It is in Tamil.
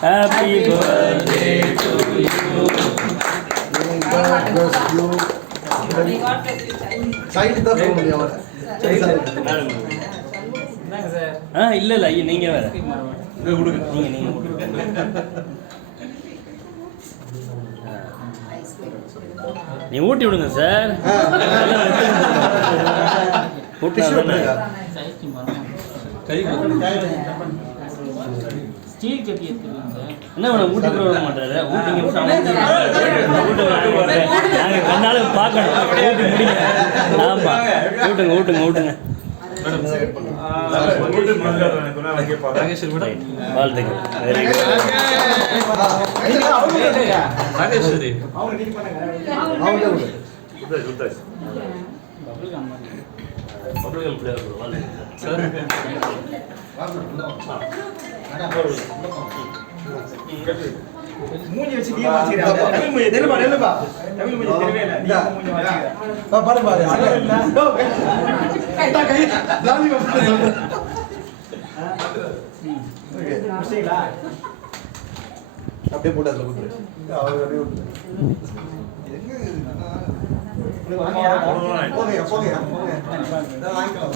Happy birthday to you. God bless you. Child தான் சொல்ல முடியும் அவரை. இல்ல இல்ல நீங்க வேற நீங்க நீ ஊட்டி விடுங்க சார். என்ன வேணும் ஊட்டி விட மாட்டாரு. ஊட்டிங்க நாங்கள் கண்ணால பார்க்கணும். ஊட்டி முடிங்க. ஆமா ஊட்டுங்க ஊட்டுங்க ஊட்டுங்க. வாழ்த்துக்கள். மூஞ்சி வச்சு நீ வாச்சிரா தமிழ் மூஞ்சி தெரியலப்பா தமிழ் மூஞ்சி தெரியவே இல்ல நீ மூஞ்சி வாச்சிரா பாரு பாரு கைட்டா கை லாலி பாப்பா ஓகே முடிச்சீங்களா அப்படியே போட்டு அதுல குடுத்துரு. அவர் அப்படியே விட்டு எங்க போங்க போங்க போங்க. நான் வாங்கிக்கலாம்.